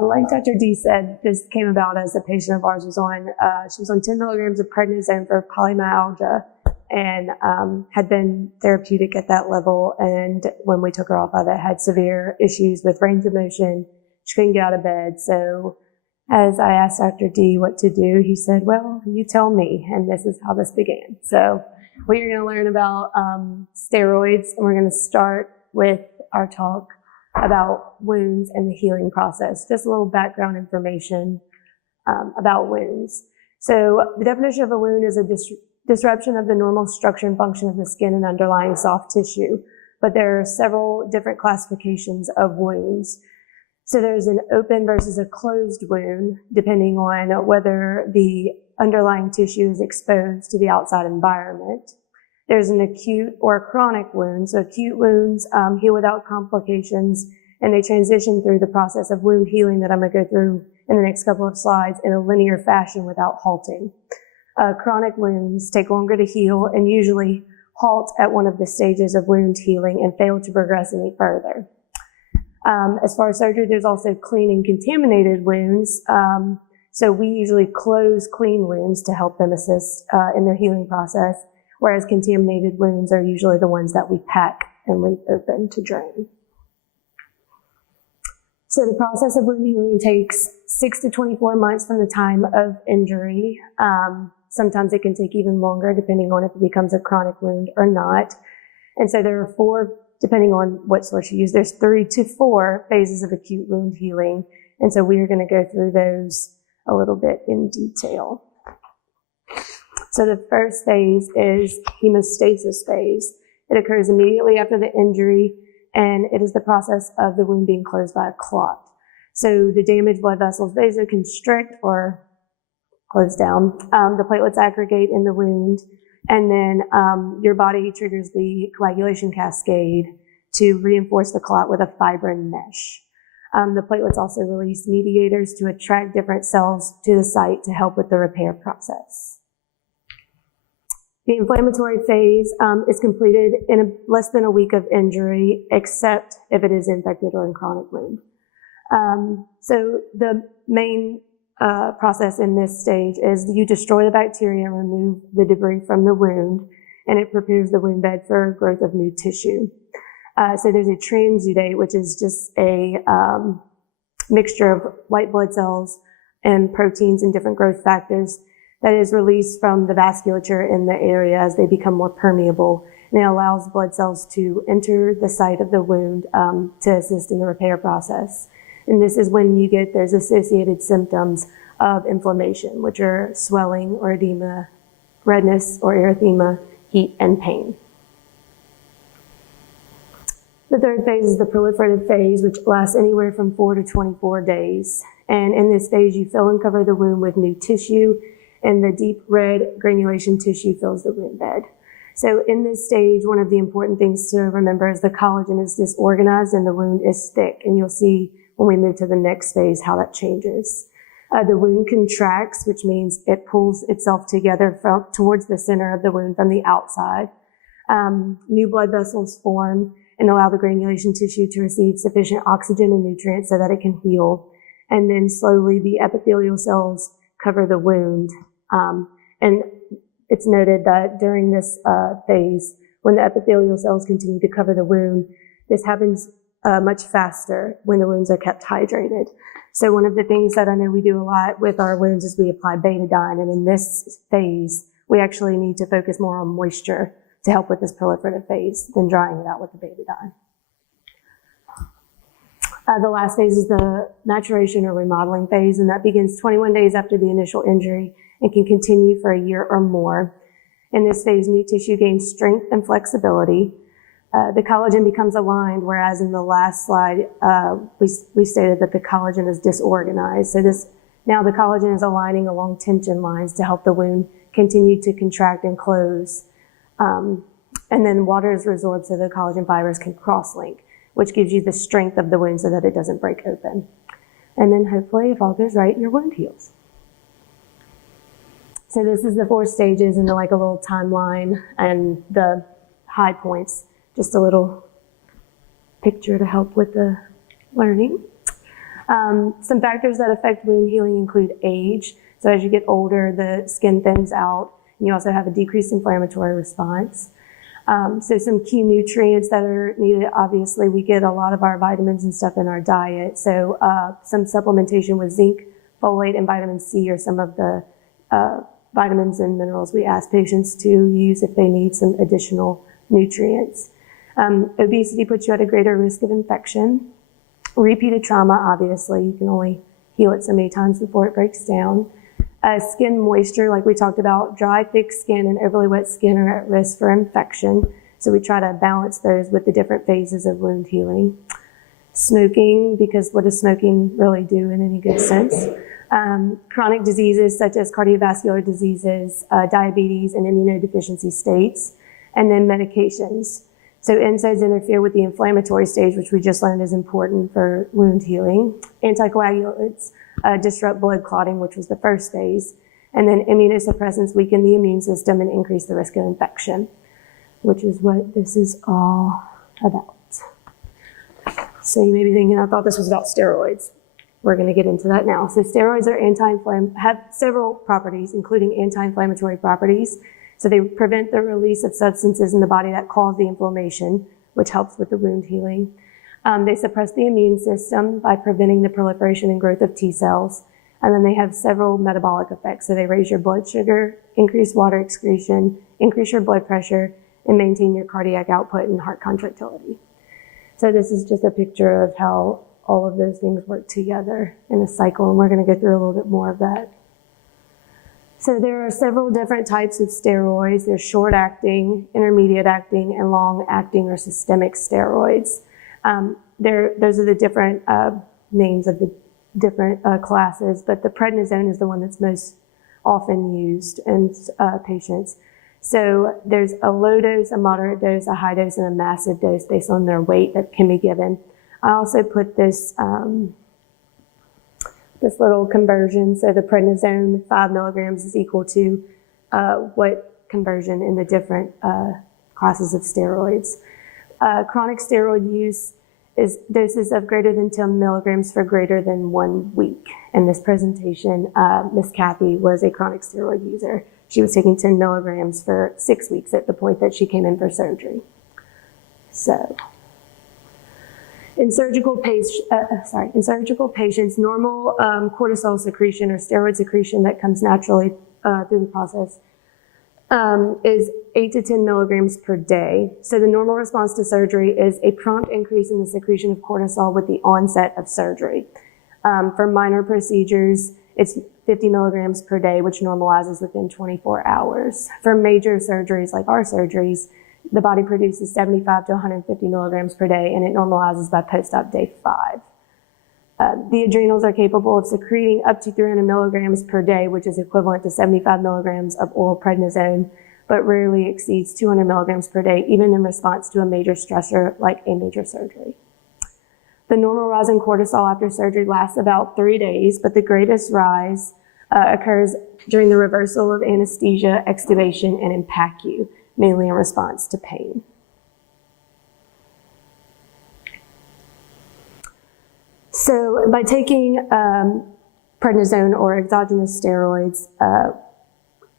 Like Dr. D said, this came about as a patient of ours she was on 10 milligrams of prednisone for polymyalgia and had been therapeutic at that level. And when we took her off of it, had severe issues with range of motion. She couldn't get out of bed. So as I asked Dr. D what to do, he said, well, you tell me. And this is how this began. So we are going to learn about steroids, and we're going to start with our talk about wounds and the healing process. Just a little background information about wounds. So the definition of a wound is a disruption of the normal structure and function of the skin and underlying soft tissue. But there are several different classifications of wounds. So there's an open versus a closed wound, depending on whether the underlying tissue is exposed to the outside environment. There's an acute or a chronic wound. So acute wounds heal without complications, and they transition through the process of wound healing that I'm going to go through in the next couple of slides in a linear fashion without halting. Chronic wounds take longer to heal and usually halt at one of the stages of wound healing and fail to progress any further. As far as surgery, there's also clean and contaminated wounds. So we usually close clean wounds to help them assist in their healing process, whereas contaminated wounds are usually the ones that we pack and leave open to drain. So the process of wound healing takes 6 to 24 months from the time of injury. Sometimes it can take even longer, depending on if it becomes a chronic wound or not. And so there are 4, depending on what source you use, there's 3 to 4 phases of acute wound healing. And so we are going to go through those a little bit in detail. So the first phase is hemostasis phase. It occurs immediately after the injury, and it is the process of the wound being closed by a clot. So the damaged blood vessels vasoconstrict or close down. The platelets aggregate in the wound, and then your body triggers the coagulation cascade to reinforce the clot with a fibrin mesh. The platelets also release mediators to attract different cells to the site to help with the repair process. The inflammatory phase is completed in less than a week of injury, except if it is infected or in chronic wound. So the main process in this stage is you destroy the bacteria and remove the debris from the wound, and it prepares the wound bed for growth of new tissue. So there's a transudate, which is just a mixture of white blood cells and proteins and different growth factors that is released from the vasculature in the area as they become more permeable. And it allows blood cells to enter the site of the wound to assist in the repair process. And this is when you get those associated symptoms of inflammation, which are swelling or edema, redness or erythema, heat, and pain. The third phase is the proliferative phase, which lasts anywhere from 4 to 24 days. And in this phase, you fill and cover the wound with new tissue, and the deep red granulation tissue fills the wound bed. So in this stage, one of the important things to remember is the collagen is disorganized and the wound is thick. And you'll see when we move to the next phase how that changes. The wound contracts, which means it pulls itself together towards the center of the wound from the outside. New blood vessels form and allow the granulation tissue to receive sufficient oxygen and nutrients so that it can heal. And then slowly the epithelial cells cover the wound. And it's noted that during this phase, when the epithelial cells continue to cover the wound, this happens much faster when the wounds are kept hydrated. So one of the things that I know we do a lot with our wounds is we apply betadine. And in this phase, we actually need to focus more on moisture to help with this proliferative phase than drying it out with the betadine. The last phase is the maturation or remodeling phase, and that begins 21 days after the initial injury and can continue for a year or more. In this phase, new tissue gains strength and flexibility. The collagen becomes aligned, whereas in the last slide, we stated that the collagen is disorganized. So now the collagen is aligning along tension lines to help the wound continue to contract and close. And then water is resorbed so the collagen fibers can cross-link, which gives you the strength of the wound so that it doesn't break open. And then hopefully, if all goes right, your wound heals. So this is the 4 stages and like a little timeline and the high points, just a little picture to help with the learning. Some factors that affect wound healing include age. So as you get older, the skin thins out, and you also have a decreased inflammatory response. So some key nutrients that are needed, obviously, we get a lot of our vitamins and stuff in our diet. So some supplementation with zinc, folate, and vitamin C are some of the vitamins and minerals we ask patients to use if they need some additional nutrients. Obesity puts you at a greater risk of infection. Repeated trauma, obviously, you can only heal it so many times before it breaks down. Skin moisture, like we talked about, dry, thick skin and overly wet skin are at risk for infection. So we try to balance those with the different phases of wound healing. Smoking, because what does smoking really do in any good sense? Chronic diseases such as cardiovascular diseases, diabetes, and immunodeficiency states. And then medications. So NSAIDs interfere with the inflammatory stage, which we just learned is important for wound healing. Anticoagulants disrupt blood clotting, which was the first phase. And then immunosuppressants weaken the immune system and increase the risk of infection, which is what this is all about. So you may be thinking, I thought this was about steroids. We're going to get into that now. So steroids are have several properties, including anti-inflammatory properties. So they prevent the release of substances in the body that cause the inflammation, which helps with the wound healing. They suppress the immune system by preventing the proliferation and growth of T cells. And then they have several metabolic effects. So they raise your blood sugar, increase water excretion, increase your blood pressure, and maintain your cardiac output and heart contractility. So this is just a picture of how all of those things work together in a cycle, and we're going to go through a little bit more of that. So there are several different types of steroids. There's short-acting, intermediate-acting, and long-acting or systemic steroids. Those are the different names of the different classes, but the prednisone is the one that's most often used in patients. So there's a low dose, a moderate dose, a high dose, and a massive dose based on their weight that can be given. I also put this little conversion. So the prednisone, 5 milligrams is equal to what conversion in the different classes of steroids. Chronic steroid use is doses of greater than 10 milligrams for greater than 1 week. In this presentation, Miss Kati was a chronic steroid user. She was taking 10 milligrams for 6 weeks at the point that she came in for surgery. So, in surgical patients, normal cortisol secretion or steroid secretion that comes naturally through the process is 8 to 10 milligrams per day. So the normal response to surgery is a prompt increase in the secretion of cortisol with the onset of surgery. For minor procedures, it's 50 milligrams per day, which normalizes within 24 hours. For major surgeries like our surgeries, the body produces 75 to 150 milligrams per day, and it normalizes by post-op day 5. The adrenals are capable of secreting up to 300 milligrams per day, which is equivalent to 75 milligrams of oral prednisone, but rarely exceeds 200 milligrams per day, even in response to a major stressor like a major surgery. The normal rise in cortisol after surgery lasts about 3 days, but the greatest rise occurs during the reversal of anesthesia, extubation, and in PACU, mainly in response to pain. So by taking prednisone or exogenous steroids,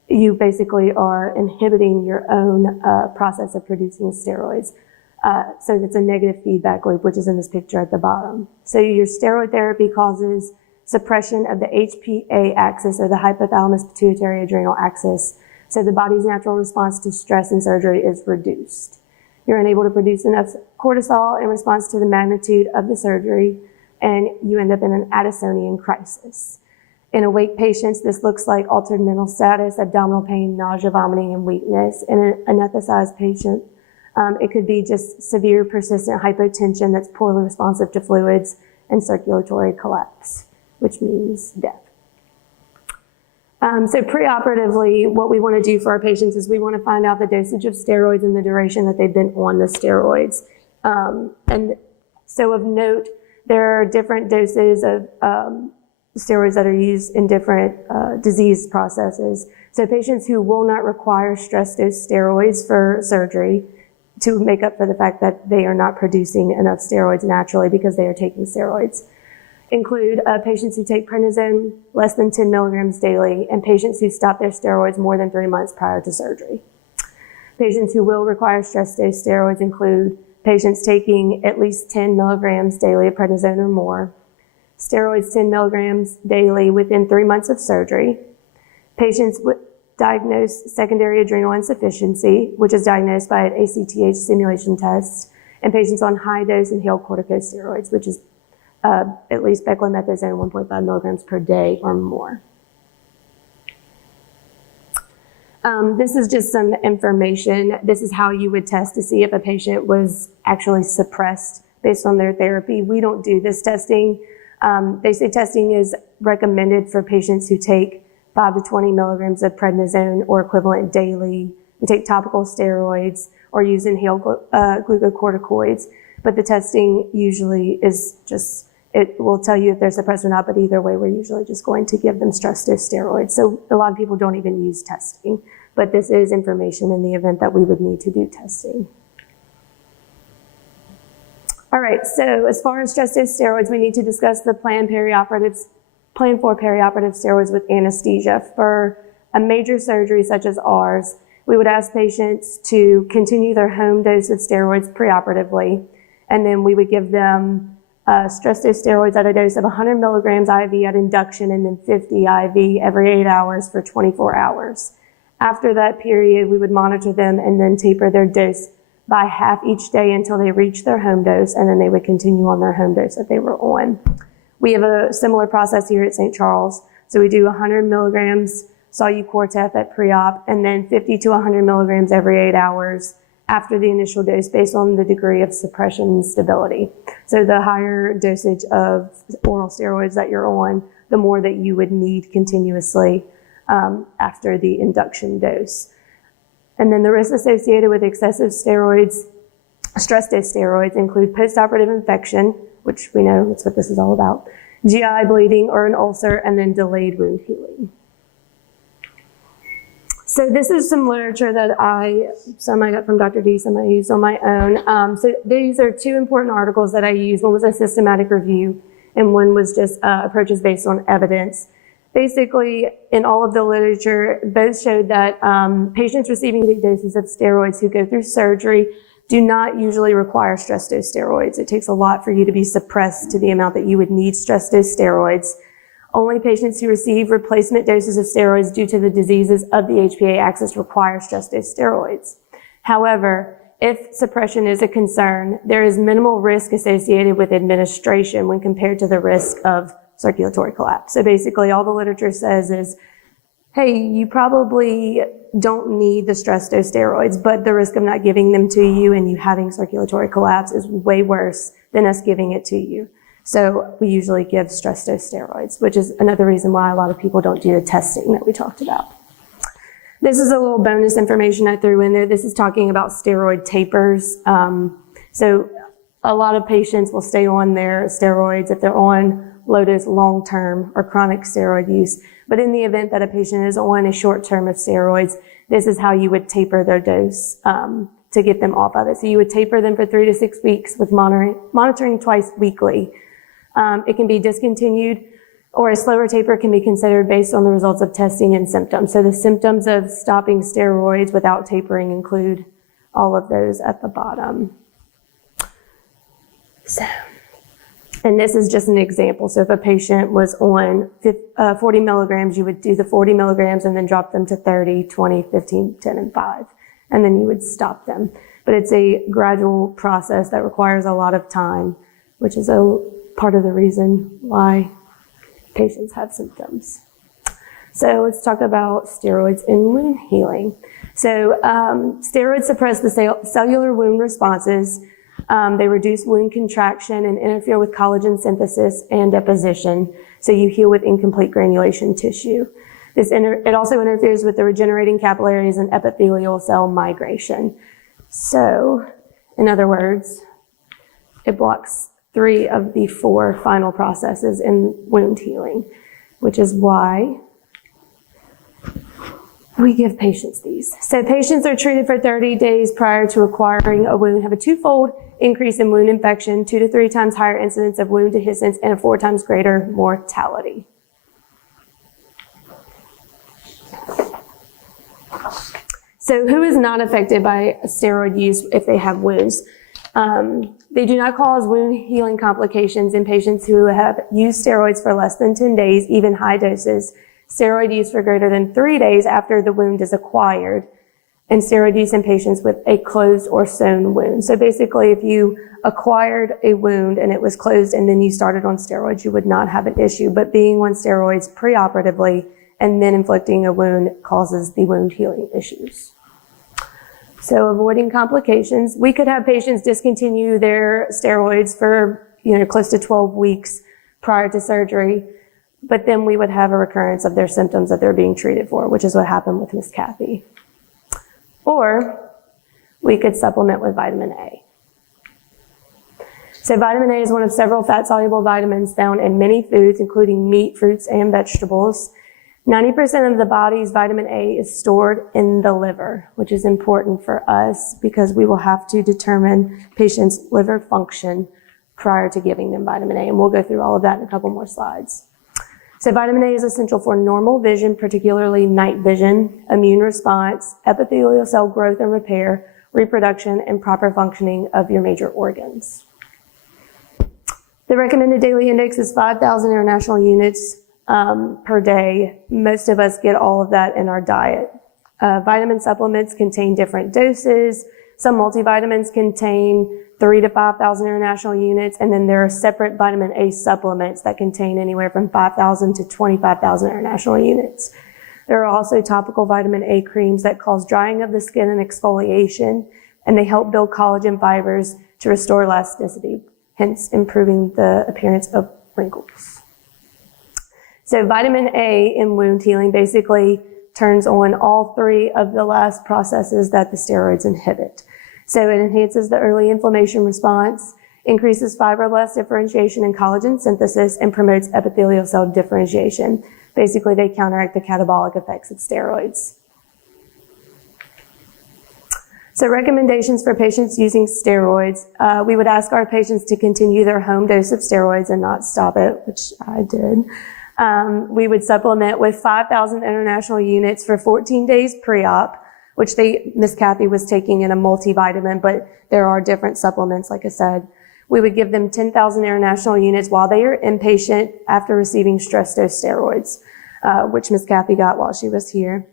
you basically are inhibiting your own process of producing steroids. So it's a negative feedback loop, which is in this picture at the bottom. So your steroid therapy causes suppression of the HPA axis, or the hypothalamus pituitary adrenal axis. So the body's natural response to stress and surgery is reduced. You're unable to produce enough cortisol in response to the magnitude of the surgery, and you end up in an Addisonian crisis. In awake patients, this looks like altered mental status, abdominal pain, nausea, vomiting, and weakness. In an anesthetized patient, it could be just severe persistent hypotension that's poorly responsive to fluids and circulatory collapse, which means death. So preoperatively, what we want to do for our patients is we want to find out the dosage of steroids and the duration that they've been on the steroids. And so of note, there are different doses of steroids that are used in different disease processes. So patients who will not require stress dose steroids for surgery to make up for the fact that they are not producing enough steroids naturally because they are taking steroids include patients who take prednisone less than 10 milligrams daily and patients who stop their steroids more than 3 months prior to surgery. Patients who will require stress dose steroids include patients taking at least 10 milligrams daily of prednisone or more, steroids 10 milligrams daily within 3 months of surgery, patients with diagnosed secondary adrenal insufficiency, which is diagnosed by an ACTH stimulation test, and patients on high-dose inhaled corticosteroids, which is at least beclomethasone 1.5 milligrams per day or more. This is just some information. This is how you would test to see if a patient was actually suppressed based on their therapy. We don't do this testing. They say testing is recommended for patients who take 5 to 20 milligrams of prednisone or equivalent daily, and take topical steroids or use inhaled glucocorticoids. But the testing usually is just, it will tell you if they're suppressed or not, but either way, we're usually just going to give them stress dose steroids. So a lot of people don't even use testing, but this is information in the event that we would need to do testing. All right, so as far as stress dose steroids, we need to discuss the plan for perioperative steroids with anesthesia. For a major surgery such as ours, we would ask patients to continue their home dose of steroids preoperatively, and then we would give them stress dose steroids at a dose of 100 milligrams IV at induction and then 50 IV every 8 hours for 24 hours. After that period, we would monitor them and then taper their dose by half each day until they reach their home dose, and then they would continue on their home dose that they were on. We have a similar process here at St. Charles. So we do 100 milligrams Solu-Cortef at pre-op and then 50 to 100 milligrams every 8 hours after the initial dose based on the degree of suppression and stability. So the higher dosage of oral steroids that you're on, the more that you would need continuously after the induction dose. And then the risks associated with excessive steroids, stress dose steroids, include postoperative infection, which we know that's what this is all about, GI bleeding or an ulcer, and then delayed wound healing. So this is some literature that some I got from Dr. D, some I used on my own. So these are two important articles that I used. One was a systematic review, and one was just approaches based on evidence. Basically, in all of the literature, both showed that patients receiving big doses of steroids who go through surgery do not usually require stress dose steroids. It takes a lot for you to be suppressed to the amount that you would need stress dose steroids. Only patients who receive replacement doses of steroids due to the diseases of the HPA axis require stress dose steroids. However, if suppression is a concern, there is minimal risk associated with administration when compared to the risk of circulatory collapse. So basically all the literature says is, hey, you probably don't need the stress dose steroids, but the risk of not giving them to you and you having circulatory collapse is way worse than us giving it to you. So we usually give stress dose steroids, which is another reason why a lot of people don't do the testing that we talked about. This is a little bonus information I threw in there. This is talking about steroid tapers. So a lot of patients will stay on their steroids if they're on low-dose long-term or chronic steroid use. But in the event that a patient is on a short term of steroids, this is how you would taper their dose to get them off of it. So you would taper them for 3 to 6 weeks with monitoring twice weekly. It can be discontinued, or a slower taper can be considered based on the results of testing and symptoms. So the symptoms of stopping steroids without tapering include all of those at the bottom. So, and this is just an example. So if a patient was on 40 milligrams, you would do the 40 milligrams and then drop them to 30, 20, 15, 10, and 5. And then you would stop them. But it's a gradual process that requires a lot of time, which is a part of the reason why patients have symptoms. So let's talk about steroids in wound healing. So steroids suppress the cellular wound responses. They reduce wound contraction and interfere with collagen synthesis and deposition, so you heal with incomplete granulation tissue. It also interferes with the regenerating capillaries and epithelial cell migration. So, in other words, it blocks 3 of the 4 final processes in wound healing, which is why we give patients these. So patients are treated for 30 days prior to acquiring a wound, have a twofold increase in wound infection, 2 to 3 times higher incidence of wound dehiscence, and a 4 times greater mortality. So who is not affected by steroid use if they have wounds? They do not cause wound healing complications in patients who have used steroids for less than 10 days, even high doses, steroid use for greater than 3 days after the wound is acquired, and steroid use in patients with a closed or sewn wound. So basically, if you acquired a wound and it was closed and then you started on steroids, you would not have an issue. But being on steroids preoperatively and then inflicting a wound causes the wound healing issues. So avoiding complications. We could have patients discontinue their steroids for, close to 12 weeks prior to surgery, but then we would have a recurrence of their symptoms that they're being treated for, which is what happened with Miss Kati. Or we could supplement with vitamin A. So vitamin A is one of several fat-soluble vitamins found in many foods, including meat, fruits, and vegetables. 90% of the body's vitamin A is stored in the liver, which is important for us because we will have to determine patients' liver function prior to giving them vitamin A, and we'll go through all of that in a couple more slides. So vitamin A is essential for normal vision, particularly night vision, immune response, epithelial cell growth and repair, reproduction, and proper functioning of your major organs. The recommended daily index is 5,000 international units per day. Most of us get all of that in our diet. Vitamin supplements contain different doses. Some multivitamins contain 3,000 to 5,000 international units, and then there are separate vitamin A supplements that contain anywhere from 5,000 to 25,000 international units. There are also topical vitamin A creams that cause drying of the skin and exfoliation, and they help build collagen fibers to restore elasticity, hence improving the appearance of wrinkles. So vitamin A in wound healing basically turns on all 3 of the last processes that the steroids inhibit. So it enhances the early inflammation response, increases fibroblast differentiation and collagen synthesis, and promotes epithelial cell differentiation. Basically, they counteract the catabolic effects of steroids. So recommendations for patients using steroids. We would ask our patients to continue their home dose of steroids and not stop it, which I did. We would supplement with 5,000 international units for 14 days pre-op, which Miss Kati was taking in a multivitamin, but there are different supplements, like I said. We would give them 10,000 international units while they are inpatient after receiving stress dose steroids, which Miss Kati got while she was here.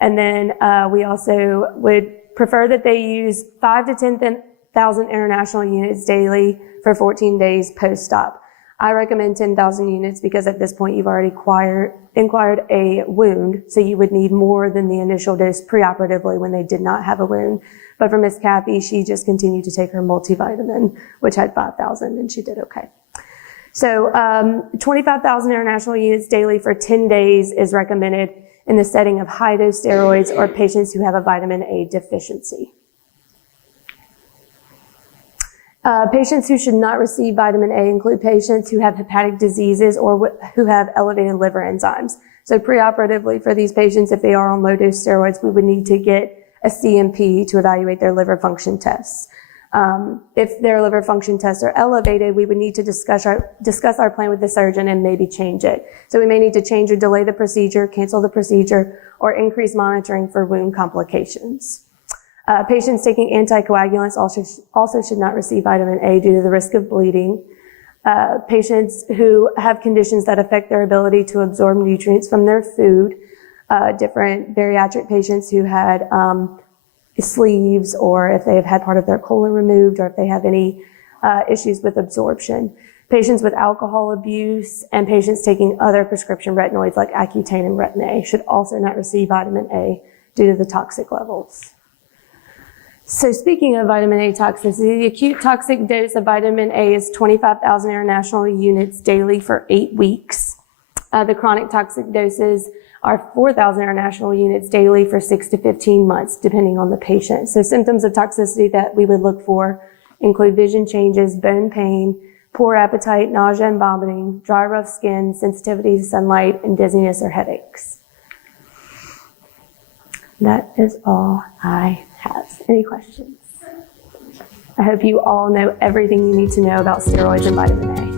And then we also would prefer that they use 5,000 to 10,000 international units daily for 14 days post-op. I recommend 10,000 units because at this point you've already acquired a wound, so you would need more than the initial dose preoperatively when they did not have a wound. But for Miss Kati, she just continued to take her multivitamin, which had 5,000, and she did okay. So 25,000 international units daily for 10 days is recommended in the setting of high-dose steroids or patients who have a vitamin A deficiency. Patients who should not receive vitamin A include patients who have hepatic diseases or who have elevated liver enzymes. So preoperatively for these patients, if they are on low-dose steroids, we would need to get a CMP to evaluate their liver function tests. If their liver function tests are elevated, we would need to discuss our plan with the surgeon and maybe change it. So we may need to change or delay the procedure, cancel the procedure, or increase monitoring for wound complications. Patients taking anticoagulants also should not receive vitamin A due to the risk of bleeding. Patients who have conditions that affect their ability to absorb nutrients from their food, different bariatric patients who had sleeves, or if they have had part of their colon removed, or if they have any issues with absorption. Patients with alcohol abuse and patients taking other prescription retinoids like Accutane and Retin-A should also not receive vitamin A due to the toxic levels. So speaking of vitamin A toxicity, the acute toxic dose of vitamin A is 25,000 international units daily for 8 weeks. The chronic toxic doses are 4,000 international units daily for 6 to 15 months, depending on the patient. So symptoms of toxicity that we would look for include vision changes, bone pain, poor appetite, nausea and vomiting, dry, rough skin, sensitivity to sunlight, and dizziness or headaches. that is all I have. Any questions? I hope you all know everything you need to know about steroids and vitamin A.